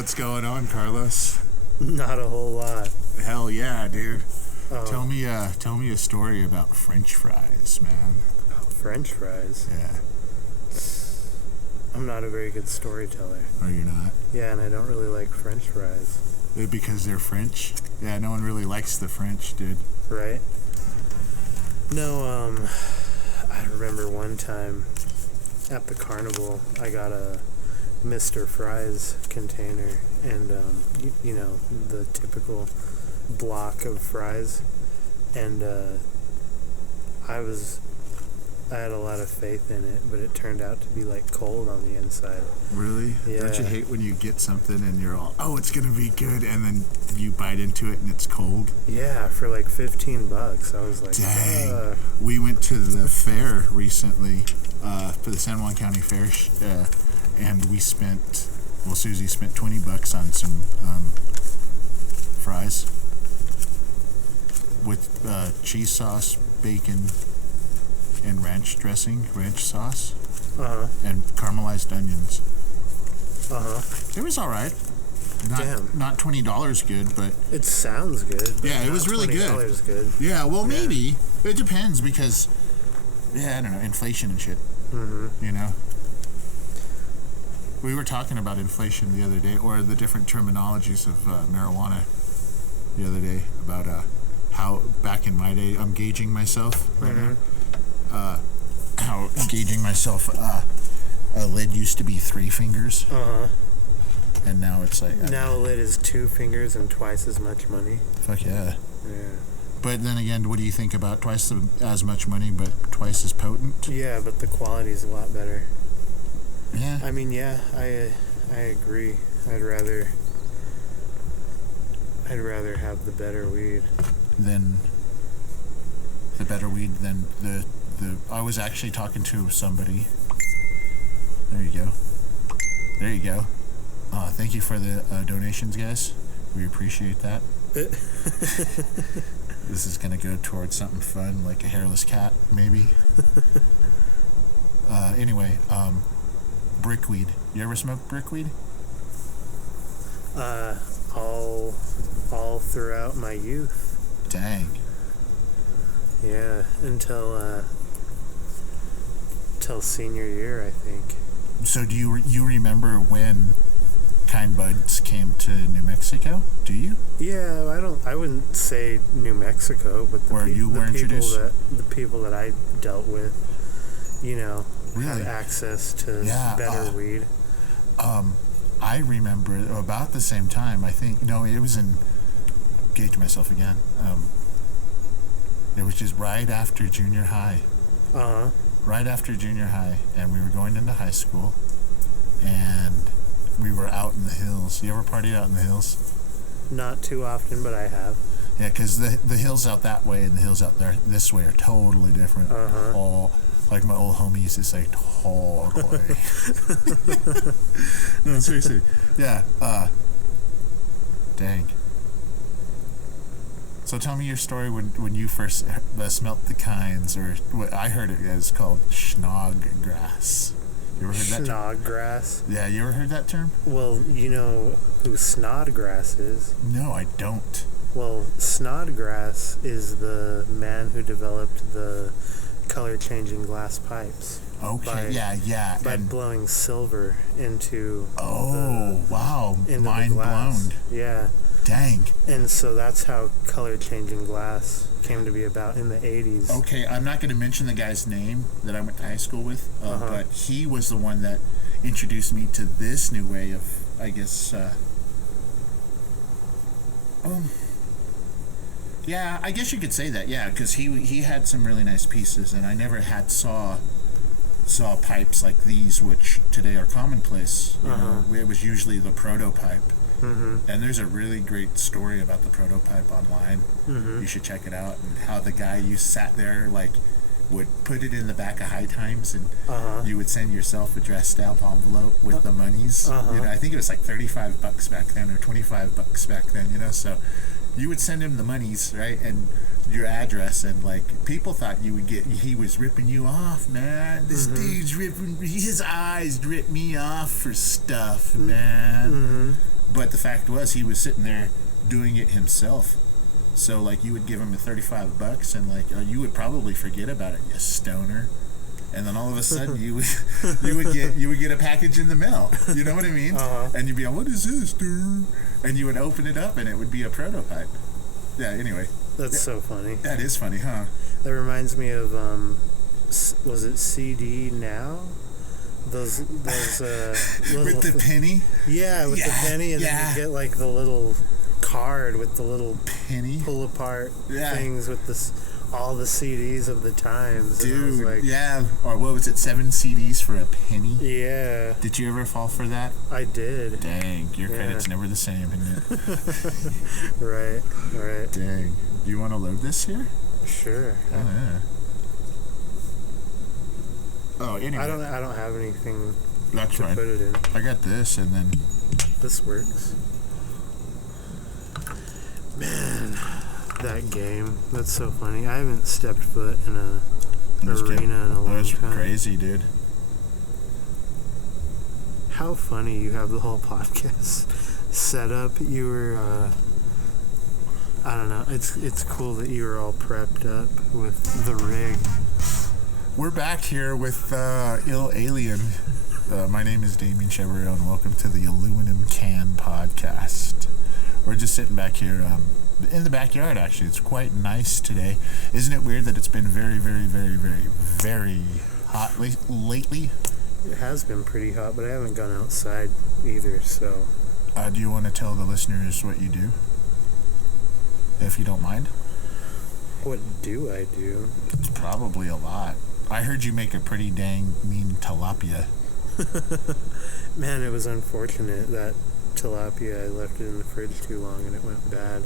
What's going on, Carlos? Not a whole lot. Hell yeah, dude. Tell me a story about French fries, man. Oh, French fries? Yeah. I'm not a very good storyteller. Oh, you're not? Yeah, and I don't really like French fries. Because they're French? Yeah, no one really likes the French, dude. Right? No, I remember one time at the carnival, I got a Mr. Fries container, and, you know, the typical block of fries, and, I had a lot of faith in it, but it turned out to be, like, cold on the inside. Really? Yeah. Don't you hate when you get something and you're all, oh, it's gonna be good, and then you bite into it and it's cold? Yeah, for like $15. I was like, dang. We went to the fair recently, for the San Juan County Fair, and we spent, well, Susie spent $20 on some fries with cheese sauce, bacon, and ranch dressing, ranch sauce, and caramelized onions. It was all right. Not $20 good, but it sounds good. Yeah, it was really good. $20 good. Yeah, well, maybe it depends because, yeah, I don't know, inflation and shit. You know, we were talking about inflation the other day, or the different terminologies of marijuana the other day about how back in my day, I'm gauging myself right now. How gauging myself, a lid used to be 3 fingers. And now it's like... now a lid is 2 fingers and twice as much money. Fuck yeah. Yeah. But then again, what do you think about twice as much money, but twice as potent? Yeah, but the quality's a lot better. Yeah. I mean, yeah, I agree. I'd rather have the better weed. Than the better weed than the I was actually talking to somebody. There you go. There you go. Thank you for the donations, guys. We appreciate that. This is going to go towards something fun, like a hairless cat, maybe. Anyway, brickweed. You ever smoke brickweed? All throughout my youth. Dang. Yeah, until senior year, I think. So do you remember when Kind Buds came to New Mexico? Do you? Yeah, I wouldn't say New Mexico, but the people that I dealt with, you know, had access to better weed. I remember about the same time, I think. No, it was in... Gauge myself again. It was just right after junior high. Right after junior high, and we were going into high school, and we were out in the hills. You ever partied out in the hills? Not too often, but I have. Yeah, because the hills out that way and the hills out there this way are totally different. Oh, like my old homie used to say, totally. No, seriously. Yeah. Dang. So tell me your story when you first smelt the kinds, or what I heard it as called schnog grass. You ever heard that term? Schnog grass? Yeah, you ever heard that term? Well, you know who Snodgrass is? No, I don't. Well, Snodgrass is the man who developed the color-changing glass pipes. Okay, by blowing silver into wow, into mind the glass. blown. Yeah. Dang. And so that's how color-changing glass came to be about in the 80s. Okay, I'm not going to mention the guy's name that I went to high school with, but he was the one that introduced me to this new way of, I guess, yeah, I guess you could say that, yeah, because he had some really nice pieces, and I never saw pipes like these, which today are commonplace. You know, it was usually the prototype. And there's a really great story about the prototype online. You should check it out, and how the guy you sat there, like, would put it in the back of High Times, and you would send yourself a dress stamp envelope with the monies. You know, I think it was like $35 back then, or $25 back then, you know, so you would send him the monies, right, and your address, and like people thought he was ripping you off, man. This dude's ripping, his eyes rip me off for stuff, man. But the fact was, he was sitting there doing it himself. So, like, you would give him $35, and, like, you would probably forget about it, you stoner. And then all of a sudden, you would get a package in the mail. You know what I mean? And you'd be like, what is this, dude? And you would open it up, and it would be a prototype. Yeah, anyway. That's so funny. That is funny, huh? That reminds me of, was it CD Now? Those little... With the penny? Yeah, with the penny, and then you get, like, the little card with the little penny pull-apart things with all the CDs of the times. Dude, or what was it, 7 CDs for a penny? Yeah. Did you ever fall for that? I did. Dang, your credit's never the same, isn't it? Right. Dang. Do you want to load this here? Sure. Oh, yeah. Oh, anyway. I don't have anything That's to right. put it in. I got this, and then... This works. Man, that game. That's so funny. I haven't stepped foot in a arena in a long time. That was crazy, dude. How funny you have the whole podcast set up. You were, I don't know. It's cool that you were all prepped up with the rig. We're back here with Ill Alien. My name is Damien Chevrolet, and welcome to the Aluminum Can Podcast. We're just sitting back here in the backyard, actually. It's quite nice today. Isn't it weird that it's been very, very, very, very, very hot lately? It has been pretty hot, but I haven't gone outside either, so... Do you want to tell the listeners what you do? If you don't mind? What do I do? It's probably a lot. I heard you make a pretty dang mean tilapia. Man, it was unfortunate that tilapia, I left it in the fridge too long and it went bad.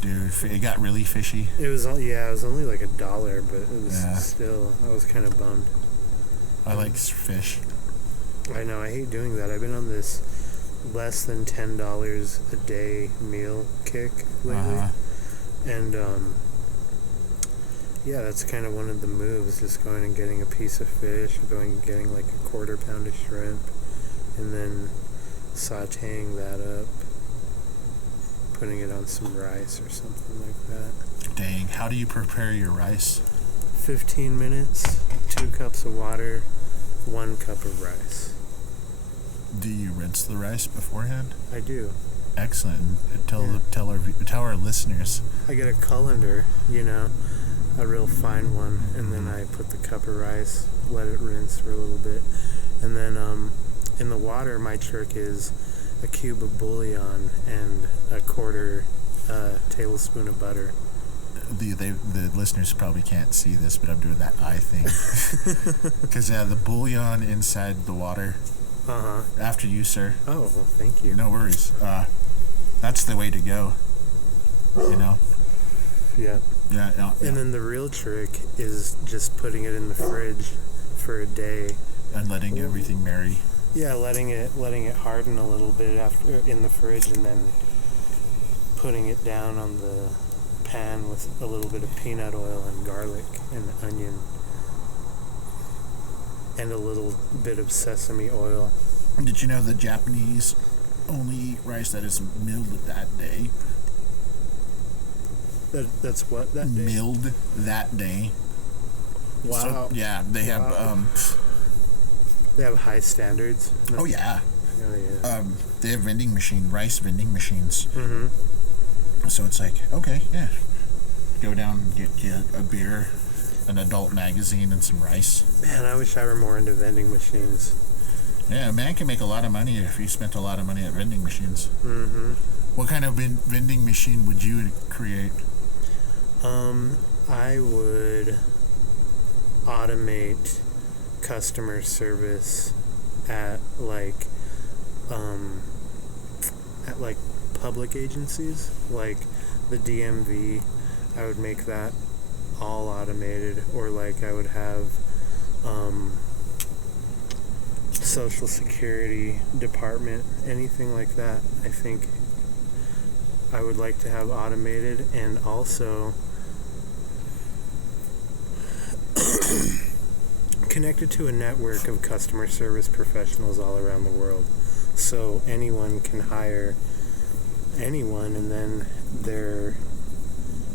Dude, it got really fishy. It was only like $1, but it was still, I was kind of bummed. I like fish. I know, I hate doing that. I've been on this less than $10 a day meal kick lately. And that's kind of one of the moves, just going and getting a piece of fish, going and getting like a 1/4 pound of shrimp, and then sauteing that up, putting it on some rice or something like that. Dang, how do you prepare your rice? 15 minutes, 2 cups of water, 1 cup of rice. Do you rinse the rice beforehand? I do. Excellent. Tell our listeners. I get a colander, a real fine one, and then I put the cup of rice, let it rinse for a little bit, and then in the water, my trick is a cube of bouillon and a 1/4 tablespoon of butter. The listeners probably can't see this, but I'm doing that eye thing. Because the bouillon inside the water. After you, sir. Oh, well, thank you. No worries. That's the way to go. Yeah. Yeah. And then the real trick is just putting it in the fridge for a day. And letting everything marry. Yeah, letting it harden a little bit after in the fridge, and then putting it down on the pan with a little bit of peanut oil and garlic and onion and a little bit of sesame oil. Did you know the Japanese only eat rice that is milled that day? That's what that day? Milled that day. Wow. So, yeah, they have they have high standards. Oh yeah. Oh yeah. They have rice vending machines. Mm-hmm. So it's like, okay, yeah. Go down and get you a beer, an adult magazine, and some rice. Man, I wish I were more into vending machines. Yeah, a man can make a lot of money if you spent a lot of money at vending machines. Mm-hmm. What kind of vending machine would you create? I would automate customer service at public agencies, like the DMV. I would make that all automated, or I would have Social Security Department, anything like that. I think I would like to have automated, and also connected to a network of customer service professionals all around the world. so anyone can hire anyone, and then their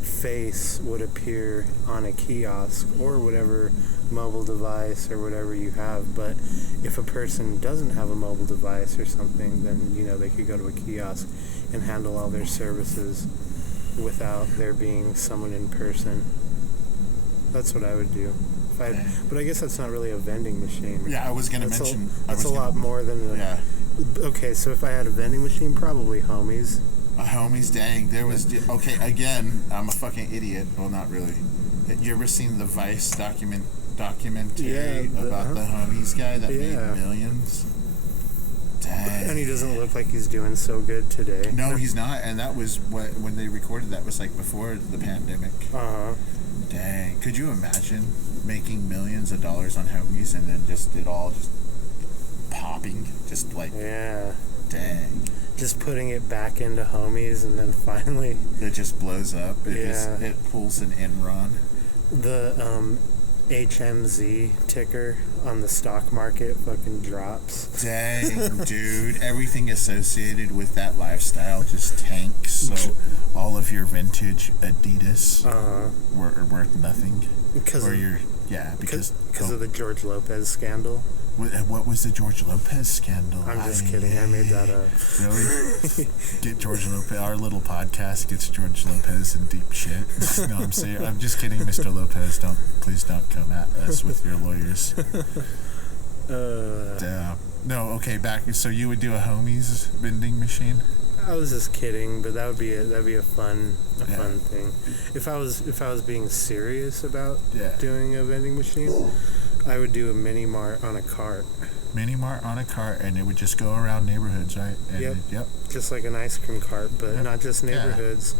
face would appear on a kiosk or whatever mobile device or whatever you have. But if a person doesn't have a mobile device or something, then they could go to a kiosk and handle all their services without there being someone in person. That's what I would do. But I guess that's not really a vending machine. Yeah, I was going to mention... That's a lot more than... Yeah. Okay, so if I had a vending machine, probably Homies. Homies, dang. There was... Okay, again, I'm a fucking idiot. Well, not really. You ever seen the Vice documentary about the Homies guy that made millions? Dang. And he doesn't look like he's doing so good today. No, he's not. And that was when they recorded that was like before the pandemic. Uh-huh. Dang. Could you imagine making millions of dollars on Homies and then just popping? Just like... Yeah. Dang. Just putting it back into Homies and then finally... It just blows up. It pulls an Enron. The HMZ ticker on the stock market fucking drops. Dang, dude. Everything associated with that lifestyle just tanks. So all of your vintage Adidas were worth nothing. Because of the George Lopez scandal. What was the George Lopez scandal? I'm just kidding. I made that up. Really? Get George Lopez. Our little podcast gets George Lopez in deep shit. No, I'm just kidding, Mr. Lopez. Please don't come at us with your lawyers. Damn. No, okay, back. So you would do a Homies vending machine? I was just kidding, but that'd be a fun thing. If I was being serious about doing a vending machine, I would do a mini mart on a cart. Mini mart on a cart, and it would just go around neighborhoods, right? And yep. Just like an ice cream cart, but not just neighborhoods.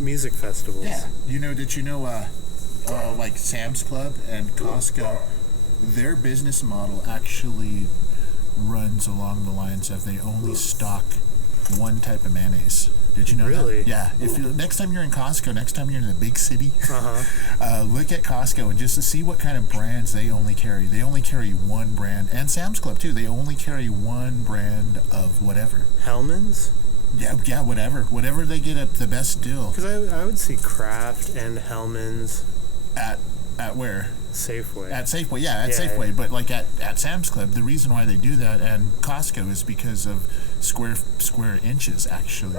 Music festivals. Yeah. Did you know, like Sam's Club and Costco, their business model actually runs along the lines of they only stock one type of mayonnaise. Did you know really? that? Yeah. If next time you're in Costco, next time you're in the big city, look at Costco and just to see what kind of brands they only carry. They only carry one brand, and Sam's Club too. They only carry one brand of whatever. Hellman's? Yeah, whatever they get at the best deal. Because I would see Kraft and Hellman's at where? Safeway. At Safeway, Safeway. But like at Sam's Club, the reason why they do that and Costco is because of square inches, actually.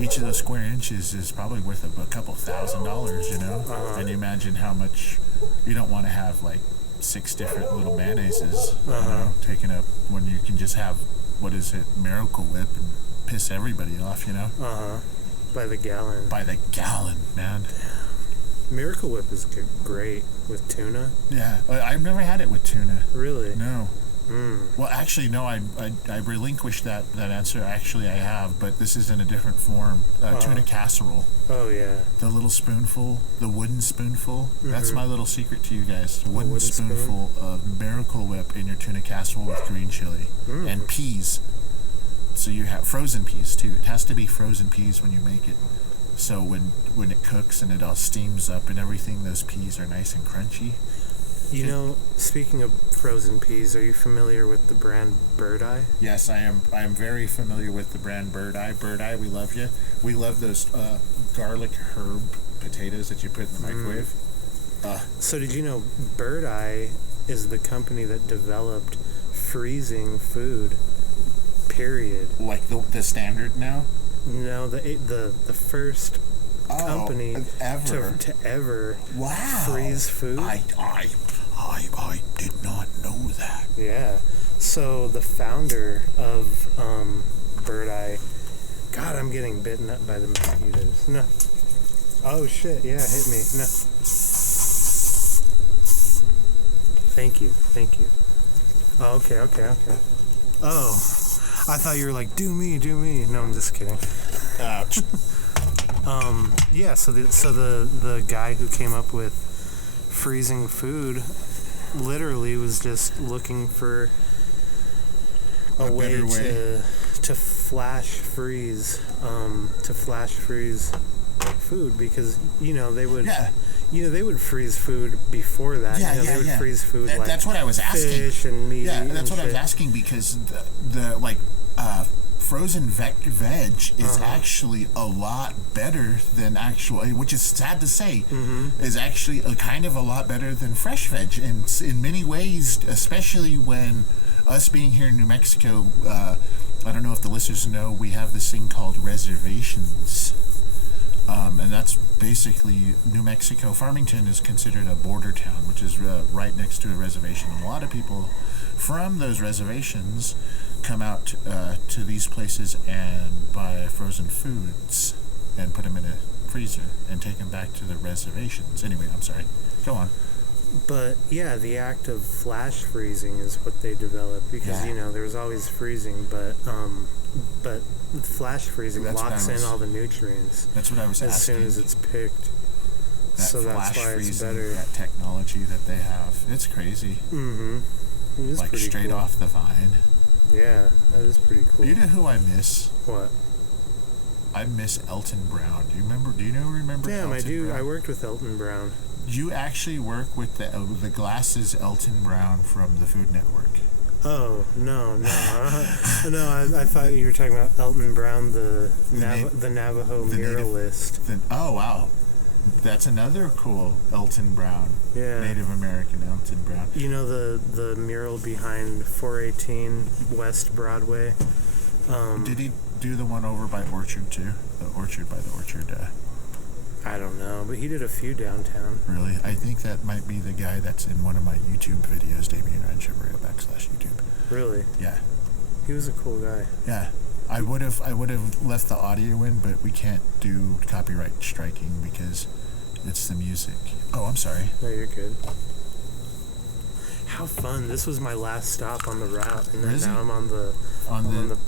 Each of those square inches is probably worth a couple $1,000s, And you imagine how much you don't want to have like 6 different little mayonnaises taken up when you can just have, Miracle Whip and piss everybody off, By the gallon. By the gallon, man. Miracle Whip is great with tuna. Yeah, I've never had it with tuna. Really? No. Well, actually, no. I relinquished that answer. Actually, I have, but this is in a different form. Tuna casserole. Oh yeah. The little spoonful, the wooden spoonful. That's my little secret to you guys. Wooden spoonful of Miracle Whip in your tuna casserole with green chili and peas. So you have frozen peas too. It has to be frozen peas when you make it. So when it cooks and it all steams up and everything, those peas are nice and crunchy. Speaking of frozen peas, are you familiar with the brand Bird Eye? Yes, I am. I am very familiar with the brand Bird Eye. Bird Eye, we love you. We love those garlic herb potatoes that you put in the microwave. So did you know Bird Eye is the company that developed freezing food? Period. Like the standard now? No, the first company ever to ever freeze food. I did not know that. Yeah. So the founder of Bird Eye, God, I'm getting bitten up by the mosquitoes. No. Oh shit! Yeah, hit me. No. Thank you. Oh, okay. Oh. I thought you were like, do me. No, I'm just kidding. Ouch. Yeah, so the guy who came up with freezing food literally was just looking for a way to flash freeze food, because they would they would freeze food before that. They would freeze food like that's what I was asking. Fish and meat. Yeah, that's what shit. I was asking because the frozen veg is actually a lot better than actual, which is sad to say, is actually a kind of a lot better than fresh veg in many ways, especially when us being here in New Mexico, I don't know if the listeners know, we have this thing called reservations. And that's basically New Mexico. Farmington is considered a border town, which is right next to a reservation. And a lot of people from those reservations come out to these places and buy frozen foods and put them in a freezer and take them back to the reservations. Anyway, I'm sorry. Go on. But yeah, the act of flash freezing is what they developed because there was always freezing, but flash freezing locks in all the nutrients. That's what I was as asking. soon as it's picked. That so flash that's why freezing, it's better. that technology that they have, it's crazy. It is like pretty straight cool. off the vine. Yeah, that is pretty cool. You know who I miss? What? I miss Elton Brown. Do you remember? Damn, Elton I do. Brown? I worked with Elton Brown. You actually work with the glasses Elton Brown from the Food Network. Oh no! No, I thought you were talking about Elton Brown, the Navajo muralist. Oh wow, that's another cool Elton Brown. Yeah, Native American Elton Brown. You know the mural behind 418 West Broadway. Did he do the one over by Orchard too? The Orchard by the Orchard. I don't know, but he did a few downtown. Really? I think that might be the guy that's in one of my YouTube videos, DamienRyanCheverria /YouTube. Really? Yeah. He was a cool guy. Yeah. I would have left the audio in, but we can't do copyright striking because it's the music. Oh, I'm sorry. No, you're good. How fun. This was my last stop on the route, and then now I'm on the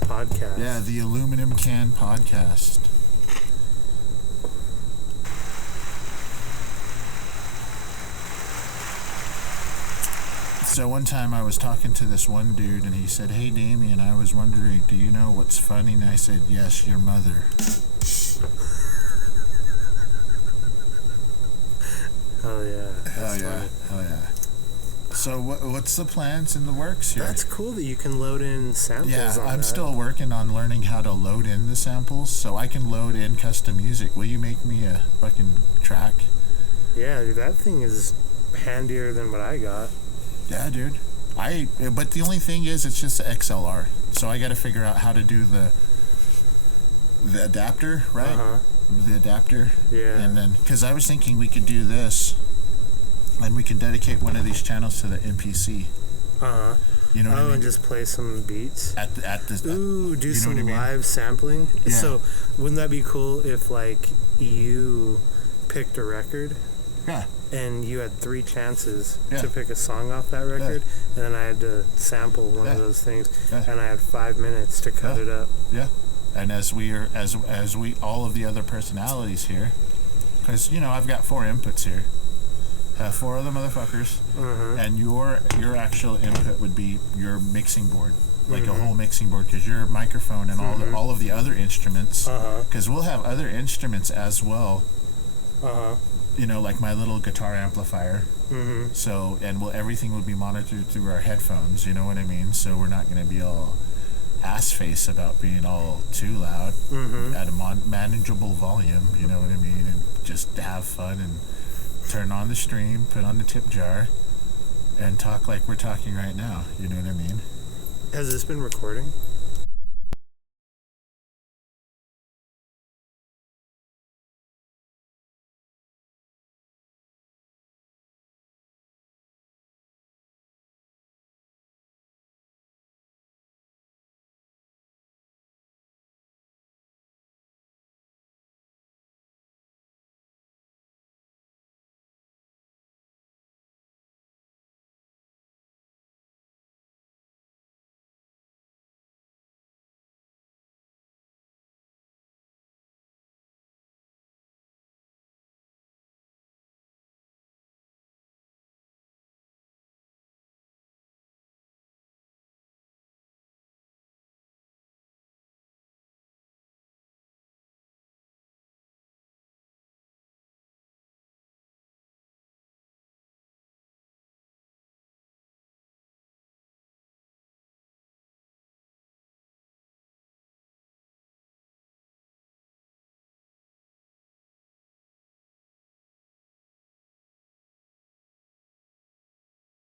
podcast. Yeah, the Aluminum Can Podcast. So one time I was talking to this one dude and he said, "Hey Damien, I was wondering, do you know what's funny?" And I said, "Yes, your mother." Hell yeah. Hell yeah. So what's the plans in the works here? That's cool that you can load in samples. Yeah, on I'm that. still working on learning how to load in the samples so I can load in custom music. Will you make me a fucking track? Yeah, dude, that thing is handier than what I got. Yeah, dude. But the only thing is, it's just the XLR. So I got to figure out how to do the adapter, right? Uh-huh. The adapter. Yeah. And then, because I was thinking we could do this, and we can dedicate one of these channels to the MPC. Uh-huh. You know what I mean? And just play some beats. Do some live sampling. Yeah. So, wouldn't that be cool if, like, you picked a record? Yeah. And you had 3 chances to pick a song off that record, and then I had to sample one of those things, and I had 5 minutes to cut it up. Yeah, and as we all of the other personalities here, because I've got 4 inputs here, 4 other motherfuckers, and your actual input would be your mixing board, like a whole mixing board, because your microphone and all of the other instruments, because we'll have other instruments as well. Like my little guitar amplifier. So, and everything will be monitored through our headphones, you know what I mean? So we're not going to be all ass face about being all too loud at a manageable volume, you know what I mean? And just have fun and turn on the stream, put on the tip jar, and talk like we're talking right now, you know what I mean? Has this been recording?